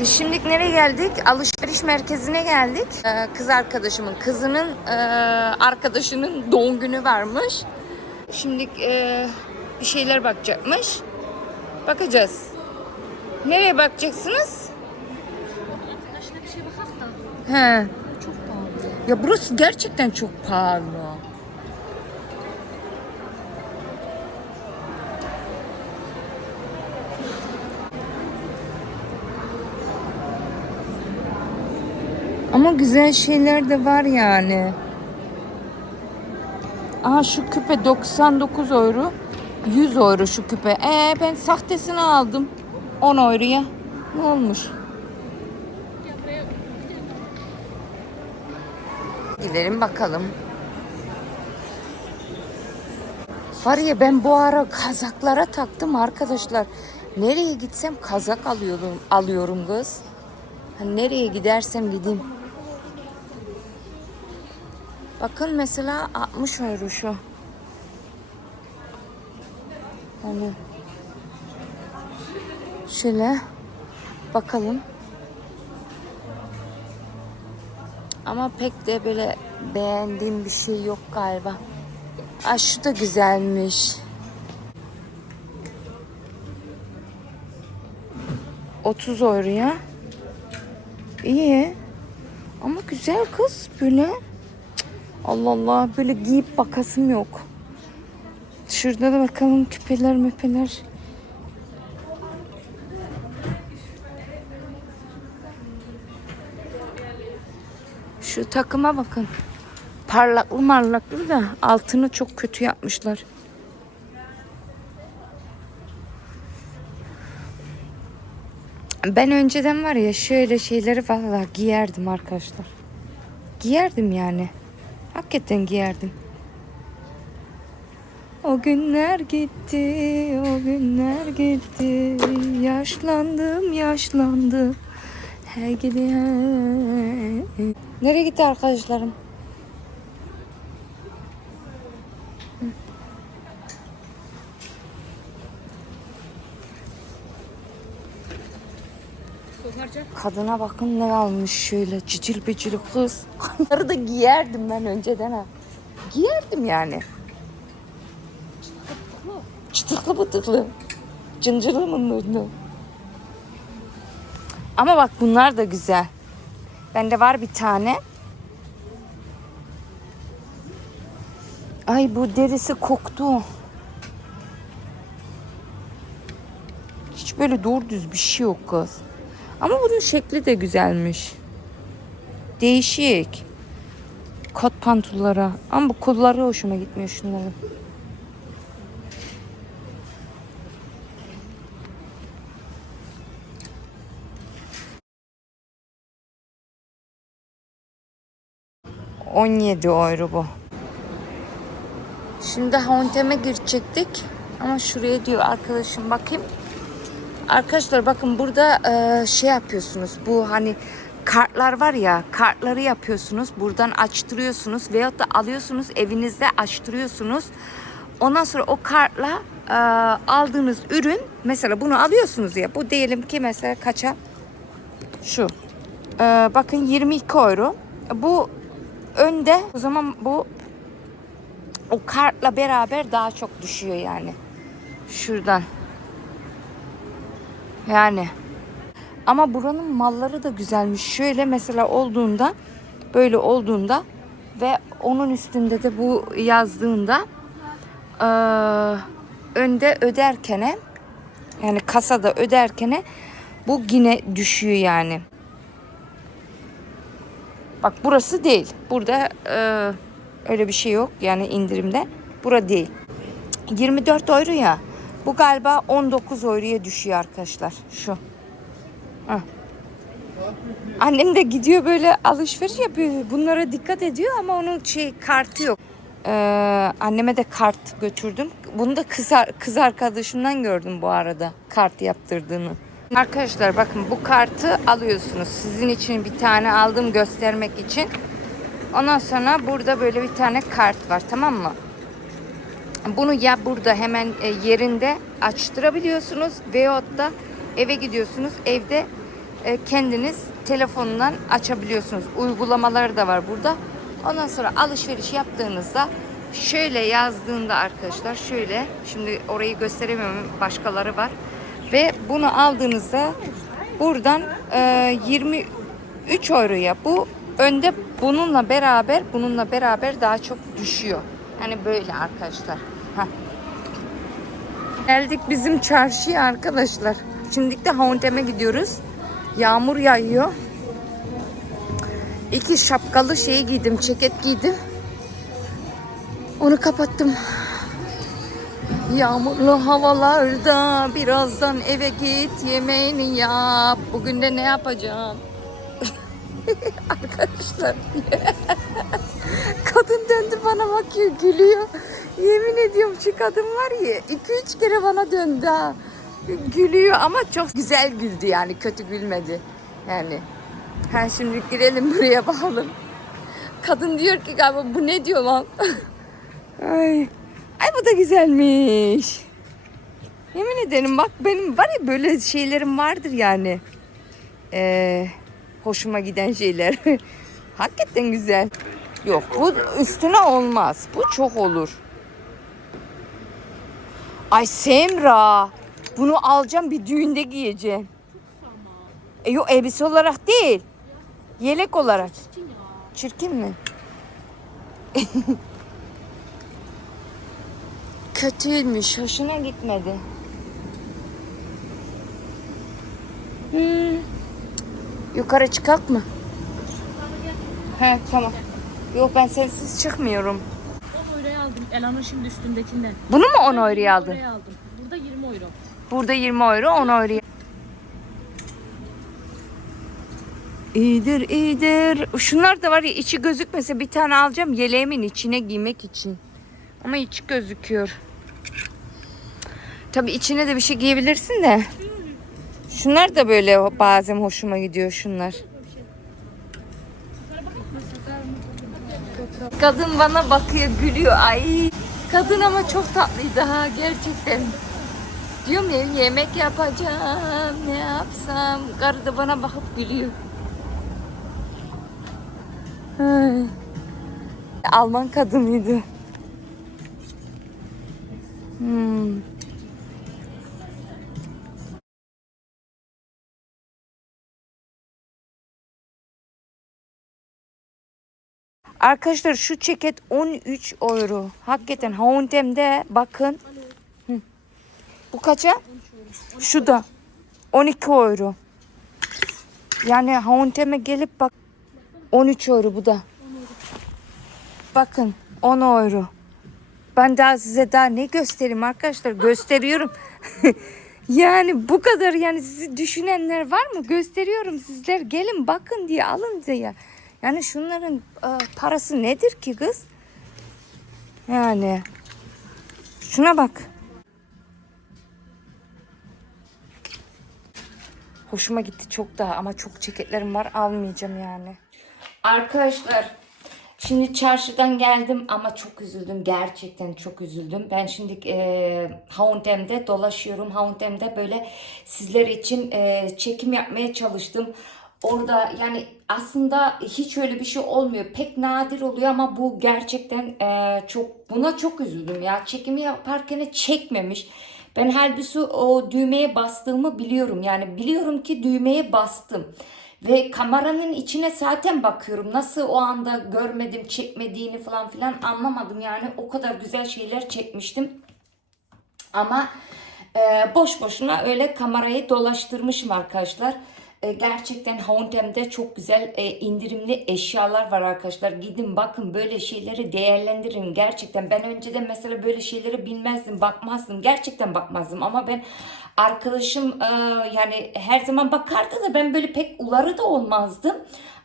Biz şimdi nereye geldik? Alışveriş merkezine geldik. Ee, kız arkadaşımın, kızının e, arkadaşının doğum günü varmış. Şimdi e, bir şeyler bakacakmış. Bakacağız. Nereye bakacaksınız? Arkadaşına bir şey bakak da He. çok pahalı. Ya burası gerçekten çok pahalı. Ama güzel şeyler de var yani. Aa şu küpe 99 euro. 100 euro şu küpe. Ee ben sahtesini aldım. 10 euroya. Ne olmuş? Gidelim bakalım. Var ya ben bu ara kazaklara taktım arkadaşlar. Nereye gitsem kazak alıyorum, alıyorum kız. Hani nereye gidersem gideyim. Bakın mesela 60 euro şu. Hani şöyle bakalım. Ama pek de böyle beğendiğim bir şey yok galiba. Aa şu da güzelmiş. Otuz euroya. İyi. Ama güzel kız böyle. Allah Allah böyle giyip bakasım yok. Şurada da bakalım küpeler müpeler. Şu takıma bakın. Parlaklı marlaklı da altını çok kötü yapmışlar. Ben önceden var ya şöyle şeyleri vallahi giyerdim arkadaşlar. Giyerdim yani. Hakikaten giyerdim. O günler gitti, o günler gitti. Yaşlandım, yaşlandım. Hey gidi hey. Nereye gitti arkadaşlarım? Kadına bakın ne almış şöyle cicil bicil kız. Onları da giyerdim ben önceden ha. Giyerdim yani. Çıtıklı bıtıklı. Cıncırlı mınırlı. Ama bak bunlar da güzel. Bende var bir tane. Ay bu derisi koktu. Hiç böyle doğru düz bir şey yok kız. Ama bunun şekli de güzelmiş. Değişik. Kot pantollara. Ama bu kolları hoşuma gitmiyor şunların. ...17 euro bu. Şimdi Hontem girecektik. Ama şuraya diyor arkadaşım bakayım. Arkadaşlar bakın burada e, şey yapıyorsunuz. Bu hani kartlar var ya kartları yapıyorsunuz. Buradan açtırıyorsunuz veyahut da alıyorsunuz evinizde açtırıyorsunuz. Ondan sonra o kartla e, aldığınız ürün mesela bunu alıyorsunuz ya. Bu diyelim ki mesela kaça? Şu. E, bakın 22 euro. Bu önde o zaman bu o kartla beraber daha çok düşüyor yani. Şuradan. Yani. Ama buranın malları da güzelmiş. Şöyle mesela olduğunda böyle olduğunda ve onun üstünde de bu yazdığında eee, önde öderkene yani kasada öderkene bu yine düşüyor yani. Bak burası değil. Burada eee, öyle bir şey yok yani indirimde. Bura değil. 24 euro ya. Bu galiba 19 euroya düşüyor arkadaşlar. Şu. Hah. Annem de gidiyor böyle alışveriş yapıyor. Bunlara dikkat ediyor ama onun şey kartı yok. Ee, anneme de kart götürdüm. Bunu da kız, kız arkadaşımdan gördüm bu arada kart yaptırdığını. Arkadaşlar bakın bu kartı alıyorsunuz. Sizin için bir tane aldım göstermek için. Ondan sonra burada böyle bir tane kart var tamam mı? Bunu ya burada hemen e, yerinde açtırabiliyorsunuz veyahut da eve gidiyorsunuz. Evde e, kendiniz telefonundan açabiliyorsunuz. Uygulamaları da var burada. Ondan sonra alışveriş yaptığınızda şöyle yazdığında arkadaşlar şöyle şimdi orayı gösteremiyorum başkaları var. Ve bunu aldığınızda buradan e, 23 euroya bu önde bununla beraber bununla beraber daha çok düşüyor. Hani böyle arkadaşlar. Heh. Geldik bizim çarşıya arkadaşlar. Şimdi de Hauntem'e gidiyoruz. Yağmur yağıyor. İki şapkalı şeyi giydim, ceket giydim. Onu kapattım. Yağmurlu havalarda birazdan eve git yemeğini yap. Bugün de ne yapacağım? Arkadaşlar. kadın döndü bana bakıyor gülüyor. Yemin ediyorum şu kadın var ya iki üç kere bana döndü ha. Gülüyor ama çok güzel güldü yani kötü gülmedi. Yani. Ha şimdi girelim buraya bakalım. Kadın diyor ki galiba bu ne diyor lan? Ay. Ay bu da güzelmiş. Yemin ederim bak benim var ya böyle şeylerim vardır yani. Ee, hoşuma giden şeyler. Hakikaten güzel. Yok bu üstüne olmaz. Bu çok olur. Ay Semra. Bunu alacağım bir düğünde giyeceğim. E, yok elbise olarak değil. Yelek olarak. Çirkin mi? Kötüymüş. Hoşuna gitmedi. Hmm. Yukarı çıkak mı? He tamam. Yok ben sensiz çıkmıyorum. 10 euroya aldım. Elan'ın şimdi üstündekinden. Bunu mu 10 euroya aldın? Euroya aldım. Burada 20 euro. Burada 20 euro 10 euro. İyidir iyidir. Şunlar da var ya içi gözükmese bir tane alacağım yeleğimin içine giymek için. Ama içi gözüküyor. Tabii içine de bir şey giyebilirsin de. Şunlar da böyle bazen hoşuma gidiyor şunlar. Kadın bana bakıyor gülüyor. Ay kadın ama çok tatlıydı ha gerçekten. Diyorum ya yemek yapacağım ne yapsam. Karı da bana bakıp gülüyor. Ay. Alman kadınıydı. Hmm. Arkadaşlar şu ceket 13 euro. Hakikaten H&M'de bakın. Hı. Bu kaça? Şu da 12 euro. Yani H&M'e gelip bak 13 euro bu da. Bakın 10 euro. Ben daha size daha ne göstereyim arkadaşlar gösteriyorum. yani bu kadar yani sizi düşünenler var mı? Gösteriyorum sizler gelin bakın diye alın diye. Yani şunların e, parası nedir ki kız? Yani şuna bak. Hoşuma gitti çok daha ama çok ceketlerim var almayacağım yani. Arkadaşlar şimdi çarşıdan geldim ama çok üzüldüm gerçekten çok üzüldüm. Ben şimdi e, H&M'de dolaşıyorum. H&M'de böyle sizler için e, çekim yapmaya çalıştım. Orada yani aslında hiç öyle bir şey olmuyor. Pek nadir oluyor ama bu gerçekten e, çok buna çok üzüldüm ya. Çekimi yaparken çekmemiş. Ben halbuki o düğmeye bastığımı biliyorum. Yani biliyorum ki düğmeye bastım. Ve kameranın içine zaten bakıyorum. Nasıl o anda görmedim, çekmediğini falan filan anlamadım. Yani o kadar güzel şeyler çekmiştim. Ama e, boş boşuna öyle kamerayı dolaştırmışım arkadaşlar. E, gerçekten H&M'de çok güzel e, indirimli eşyalar var arkadaşlar. Gidin bakın böyle şeyleri değerlendirin. Gerçekten ben önceden mesela böyle şeyleri bilmezdim, bakmazdım. Gerçekten bakmazdım ama ben arkadaşım e, yani her zaman bakardı da ben böyle pek uları da olmazdım.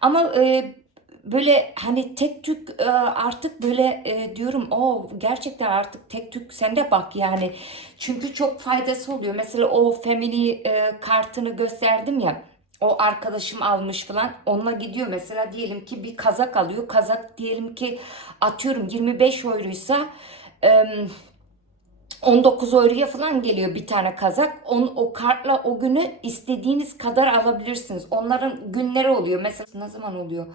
Ama e, böyle hani tek tük e, artık böyle e, diyorum o gerçekten artık tek tük sen de bak yani çünkü çok faydası oluyor mesela o family e, kartını gösterdim ya o arkadaşım almış falan onunla gidiyor mesela diyelim ki bir kazak alıyor kazak diyelim ki atıyorum 25 euroysa e, 19 euroya falan geliyor bir tane kazak. On, o kartla o günü istediğiniz kadar alabilirsiniz. Onların günleri oluyor. Mesela ne zaman oluyor?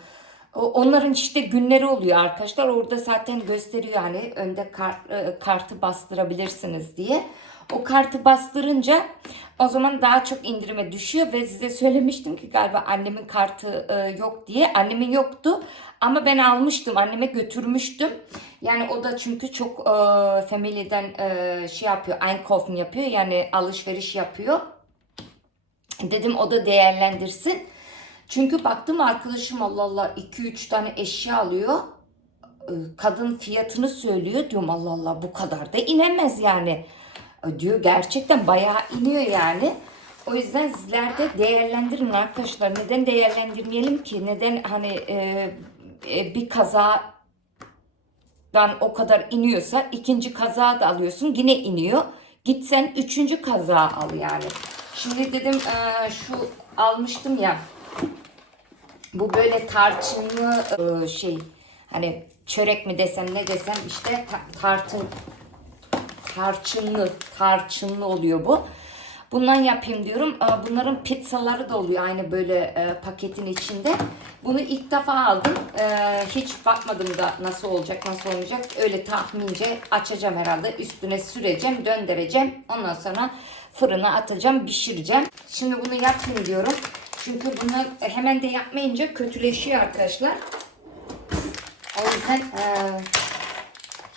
Onların işte günleri oluyor arkadaşlar. Orada zaten gösteriyor hani önde kart, kartı bastırabilirsiniz diye. O kartı bastırınca o zaman daha çok indirime düşüyor ve size söylemiştim ki galiba annemin kartı e, yok diye. Annemin yoktu ama ben almıştım. Anneme götürmüştüm. Yani o da çünkü çok e, family'den e, şey yapıyor. Einkaufen yapıyor. Yani alışveriş yapıyor. Dedim o da değerlendirsin. Çünkü baktım arkadaşım Allah Allah 2-3 tane eşya alıyor. Ee, Kadın fiyatını söylüyor. Diyorum Allah Allah bu kadar da inemez yani. Diyor gerçekten bayağı iniyor yani. O yüzden sizler de değerlendirin arkadaşlar. Neden değerlendirmeyelim ki? Neden hani e, e, bir kaza dan o kadar iniyorsa ikinci kaza da alıyorsun yine iniyor. Git sen üçüncü kaza al yani. Şimdi dedim eee, şu almıştım ya bu böyle tarçınlı eee, şey hani çörek mi desem ne desem işte ta- tartın tarçınlı tarçınlı oluyor bu. Bundan yapayım diyorum. Bunların pizzaları da oluyor aynı böyle e, paketin içinde. Bunu ilk defa aldım. Ee, hiç bakmadım da nasıl olacak nasıl olmayacak. Öyle tahmince açacağım herhalde. Üstüne süreceğim, döndüreceğim. Ondan sonra fırına atacağım, pişireceğim. Şimdi bunu yapayım diyorum. Çünkü bunu hemen de yapmayınca kötüleşiyor arkadaşlar. O yüzden e,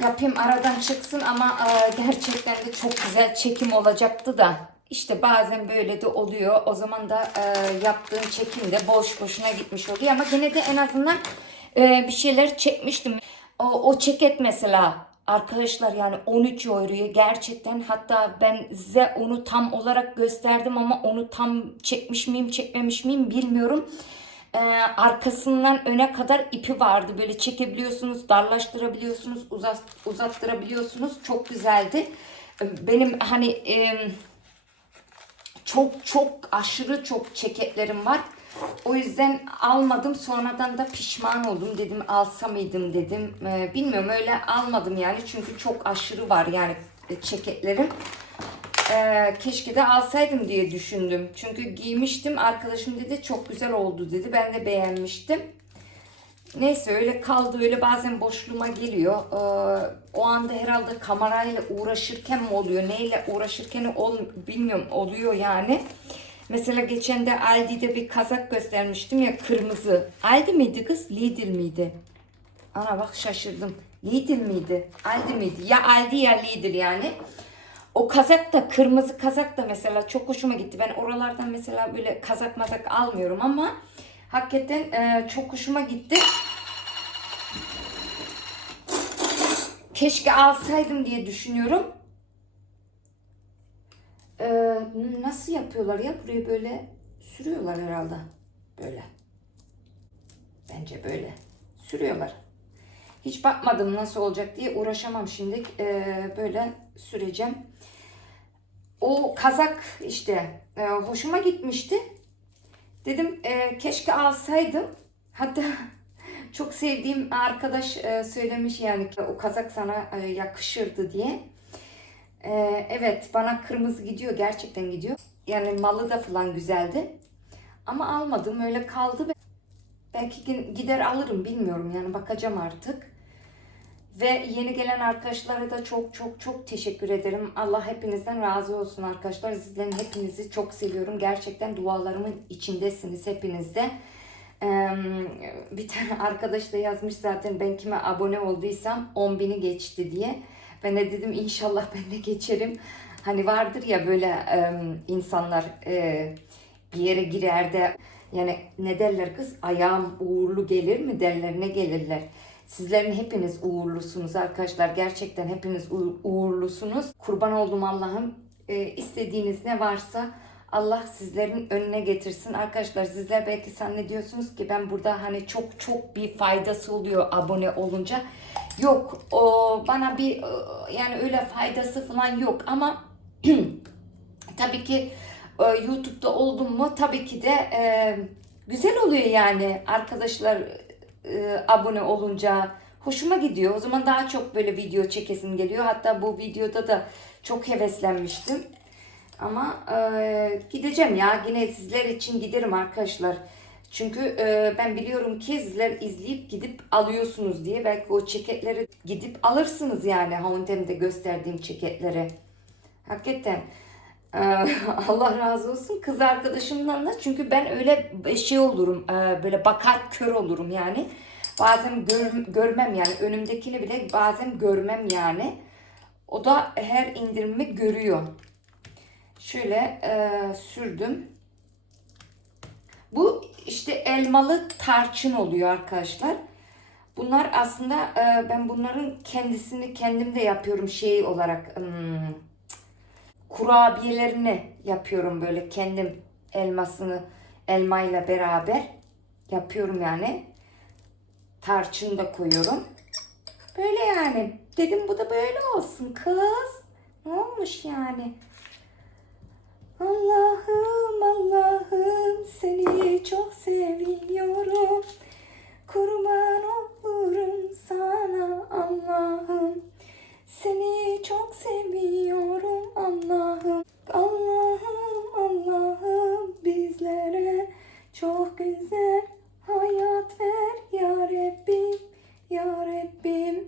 yapayım aradan çıksın ama e, gerçekten de çok güzel çekim olacaktı da işte bazen böyle de oluyor. O zaman da e, yaptığım çekim de boş boşuna gitmiş oluyor ama gene de en azından e, bir şeyler çekmiştim. O, o çeket mesela arkadaşlar yani 13 euroya gerçekten hatta ben size onu tam olarak gösterdim ama onu tam çekmiş miyim çekmemiş miyim bilmiyorum. Ee, arkasından öne kadar ipi vardı. Böyle çekebiliyorsunuz, darlaştırabiliyorsunuz, uzat, uzattırabiliyorsunuz. Çok güzeldi. Ee, Benim hani e, çok çok aşırı çok ceketlerim var. O yüzden almadım. Sonradan da pişman oldum. Dedim alsa mıydım dedim. Ee, bilmiyorum öyle almadım yani. Çünkü çok aşırı var yani ceketlerim. Ee, keşke de alsaydım diye düşündüm. Çünkü giymiştim. Arkadaşım dedi çok güzel oldu dedi. Ben de beğenmiştim. Neyse öyle kaldı. Öyle bazen boşluğuma geliyor. Ee, o anda herhalde kamerayla uğraşırken mi oluyor? Neyle uğraşırken ol, bilmiyorum oluyor yani. Mesela geçen de Aldi'de bir kazak göstermiştim ya kırmızı. Aldi miydi kız? Lidl miydi? Ana bak şaşırdım. Lidl miydi? Aldi miydi? Ya Aldi ya Lidl yani. O kazak da kırmızı kazak da mesela çok hoşuma gitti. Ben oralardan mesela böyle kazak mazak almıyorum ama hakikaten e, çok hoşuma gitti. Keşke alsaydım diye düşünüyorum. E, nasıl yapıyorlar ya? Buraya böyle sürüyorlar herhalde. Böyle. Bence böyle. Sürüyorlar. Hiç bakmadım nasıl olacak diye uğraşamam şimdi. Ee, böyle süreceğim. O kazak işte e, hoşuma gitmişti. Dedim e, keşke alsaydım. Hatta çok sevdiğim arkadaş e, söylemiş yani o kazak sana e, yakışırdı diye. E, evet bana kırmızı gidiyor gerçekten gidiyor. Yani malı da falan güzeldi. Ama almadım öyle kaldı. Belki gi- gider alırım bilmiyorum yani bakacağım artık. Ve yeni gelen arkadaşlara da çok çok çok teşekkür ederim. Allah hepinizden razı olsun arkadaşlar. Sizlerin hepinizi çok seviyorum. Gerçekten dualarımın içindesiniz hepiniz de. Ee, bir tane arkadaş da yazmış zaten ben kime abone olduysam 10 bini geçti diye. Ben de dedim inşallah ben de geçerim. Hani vardır ya böyle e, insanlar e, bir yere girer de yani ne derler kız ayağım uğurlu gelir mi derler ne gelirler. Sizlerin hepiniz uğurlusunuz arkadaşlar. Gerçekten hepiniz uğur- uğurlusunuz. Kurban oldum Allah'ım. Ee, istediğiniz ne varsa Allah sizlerin önüne getirsin. Arkadaşlar sizler belki zannediyorsunuz ki ben burada hani çok çok bir faydası oluyor abone olunca. Yok o bana bir e, yani öyle faydası falan yok ama tabii ki e, YouTube'da oldum mu tabii ki de e, güzel oluyor yani arkadaşlar e, abone olunca hoşuma gidiyor. O zaman daha çok böyle video çekesim geliyor. Hatta bu videoda da çok heveslenmiştim. Ama e, gideceğim ya. Yine sizler için giderim arkadaşlar. Çünkü e, ben biliyorum ki sizler izleyip gidip alıyorsunuz diye. Belki o ceketleri gidip alırsınız yani. H&M'de gösterdiğim ceketleri. Hakikaten. Allah razı olsun. Kız arkadaşımdan da. Çünkü ben öyle şey olurum böyle bakar kör olurum yani. Bazen gör- görmem yani. Önümdekini bile bazen görmem yani. O da her indirimi görüyor. Şöyle e, sürdüm. Bu işte elmalı tarçın oluyor arkadaşlar. Bunlar aslında e, ben bunların kendisini kendim de yapıyorum şey olarak hmm, kurabiyelerini yapıyorum böyle kendim elmasını elmayla beraber yapıyorum yani. Tarçın da koyuyorum. Böyle yani. Dedim bu da böyle olsun kız. Ne olmuş yani? Allah'ım Allah'ım seni çok seviyorum. Kurban olurum sana Allah'ım. Seni çok seviyorum Allah'ım. Allah'ım Allah'ım bizlere çok güzel hayat ver ya Rabbim ya Rabbim.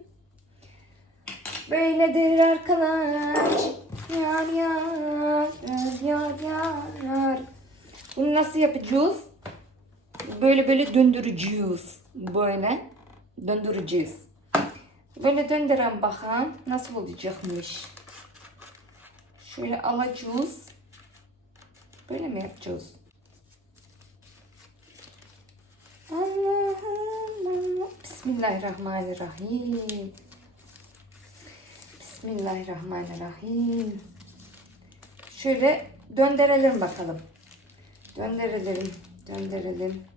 Böyledir arkadaş. Yar yar yar yar. Bunu nasıl yapacağız? Böyle böyle döndüreceğiz. Böyle döndüreceğiz. Böyle döndüren bakalım nasıl olacakmış. Şöyle alacağız. Böyle mi yapacağız? Allah'ım Allah. Bismillahirrahmanirrahim. Bismillahirrahmanirrahim. Şöyle döndürelim bakalım. Döndürelim. Döndürelim.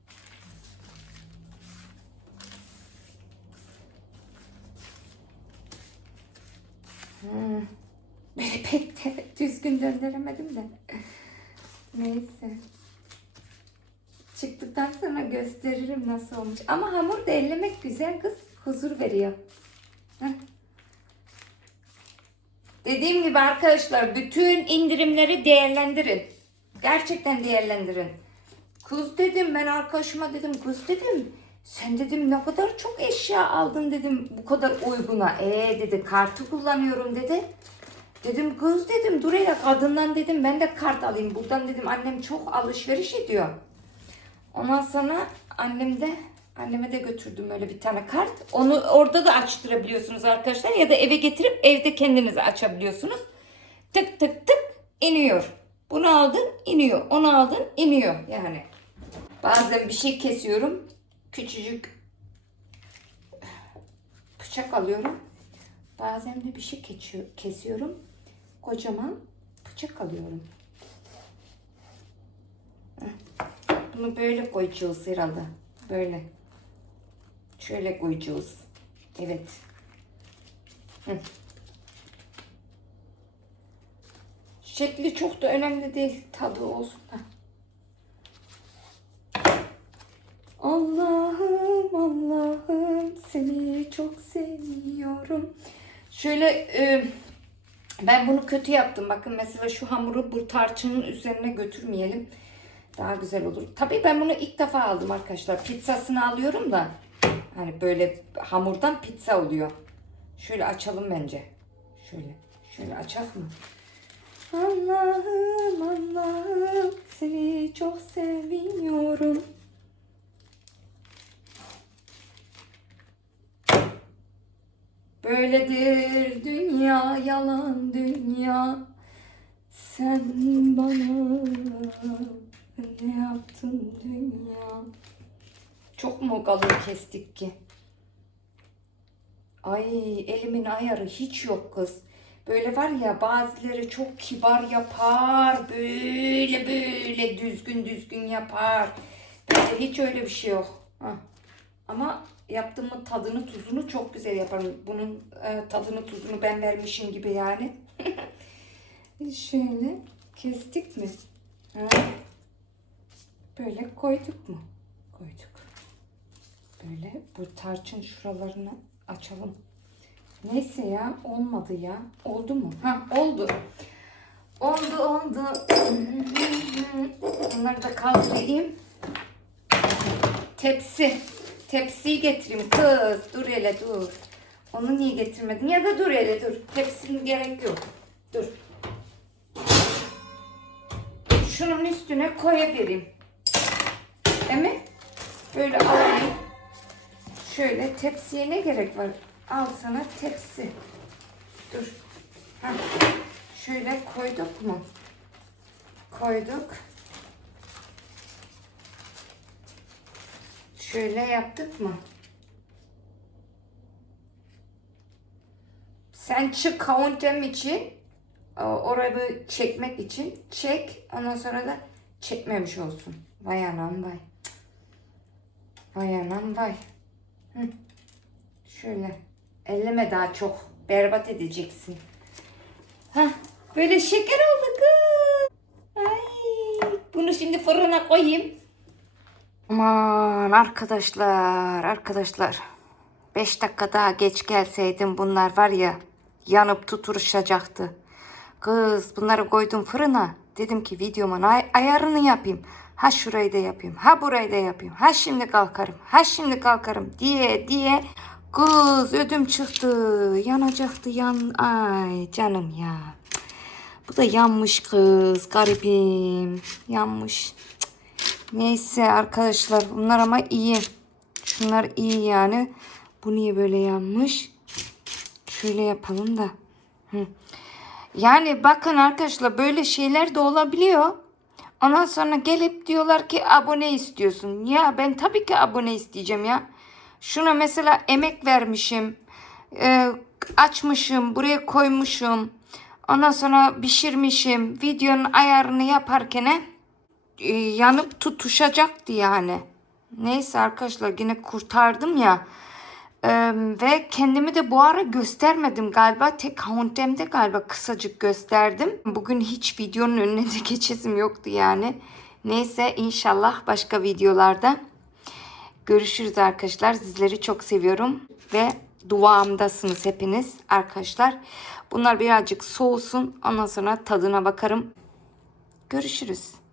Hmm. Böyle pek de düzgün döndüremedim de. Neyse. Çıktıktan sonra gösteririm nasıl olmuş. Ama hamur da ellemek güzel kız. Huzur veriyor. Dediğim gibi arkadaşlar bütün indirimleri değerlendirin. Gerçekten değerlendirin. Kız dedim ben arkadaşıma dedim kız dedim. Sen dedim ne kadar çok eşya aldın dedim bu kadar uyguna. Ee dedi kartı kullanıyorum dedi. Dedim kız dedim dur hele kadından dedim ben de kart alayım. Buradan dedim annem çok alışveriş ediyor. Ondan sonra annem de anneme de götürdüm öyle bir tane kart. Onu orada da açtırabiliyorsunuz arkadaşlar ya da eve getirip evde kendiniz açabiliyorsunuz. Tık tık tık iniyor. Bunu aldın iniyor. Onu aldın iniyor yani. Bazen bir şey kesiyorum. Küçücük bıçak alıyorum. Bazen de bir şey kesiyorum. Kocaman bıçak alıyorum. Bunu böyle koyacağız herhalde. Böyle. Şöyle koyacağız. Evet. Şekli çok da önemli değil. Tadı olsun da. Allah'ım Allah'ım seni çok seviyorum. Şöyle e, ben bunu kötü yaptım. Bakın mesela şu hamuru bu tarçının üzerine götürmeyelim. Daha güzel olur. Tabii ben bunu ilk defa aldım arkadaşlar. Pizzasını alıyorum da. Hani böyle hamurdan pizza oluyor. Şöyle açalım bence. Şöyle. Şöyle açalım mı? Allah'ım Allah'ım seni çok seviyorum. Böyledir dünya yalan dünya. Sen bana ne yaptın dünya? Çok mu kalın kestik ki? Ay elimin ayarı hiç yok kız. Böyle var ya bazıları çok kibar yapar. Böyle böyle düzgün düzgün yapar. Bende hiç öyle bir şey yok. Hah. Ama yaptığımın tadını tuzunu çok güzel yaparım. Bunun e, tadını tuzunu ben vermişim gibi yani. Şöyle kestik mi? Ha. Böyle koyduk mu? Koyduk. Böyle bu tarçın şuralarına açalım. Neyse ya olmadı ya. Oldu mu? Ha oldu. Oldu oldu. Bunları da kaldırayım. Tepsi. Tepsiyi getireyim kız. Dur hele dur. Onu niye getirmedin? Ya da dur hele dur. Tepsinin gerek yok. Dur. Şunun üstüne koyabilirim. Değil mi? Böyle alayım. Şöyle tepsiye ne gerek var? Al sana tepsi. Dur. Ha. Şöyle koyduk mu? Koyduk. Şöyle yaptık mı? Sen çık kavuntem için orayı çekmek için çek. Ondan sonra da çekmemiş olsun. Vay anam vay. Vay anam vay. Hı. Şöyle. Elleme daha çok. Berbat edeceksin. Hah. Böyle şeker oldu kız. Ay. Bunu şimdi fırına koyayım. Aman arkadaşlar, arkadaşlar. 5 dakika daha geç gelseydim bunlar var ya yanıp tutuşacaktı. Kız bunları koydum fırına. Dedim ki videomun ay- ayarını yapayım. Ha şurayı da yapayım. Ha burayı da yapayım. Ha şimdi kalkarım. Ha şimdi kalkarım diye diye kız ödüm çıktı. Yanacaktı yan. Ay canım ya. Bu da yanmış kız garibim. Yanmış. Neyse arkadaşlar bunlar ama iyi. Şunlar iyi yani. Bu niye böyle yanmış? Şöyle yapalım da. Hı. Yani bakın arkadaşlar böyle şeyler de olabiliyor. Ondan sonra gelip diyorlar ki abone istiyorsun. Ya ben tabii ki abone isteyeceğim ya. Şuna mesela emek vermişim. e, açmışım. Buraya koymuşum. Ondan sonra pişirmişim. Videonun ayarını yaparken e, yanıp tutuşacaktı yani. Neyse arkadaşlar yine kurtardım ya. Ee, ve kendimi de bu ara göstermedim galiba. Tek hauntemde galiba kısacık gösterdim. Bugün hiç videonun önüne de geçesim yoktu yani. Neyse inşallah başka videolarda görüşürüz arkadaşlar. Sizleri çok seviyorum ve duamdasınız hepiniz arkadaşlar. Bunlar birazcık soğusun. Ondan sonra tadına bakarım. Görüşürüz.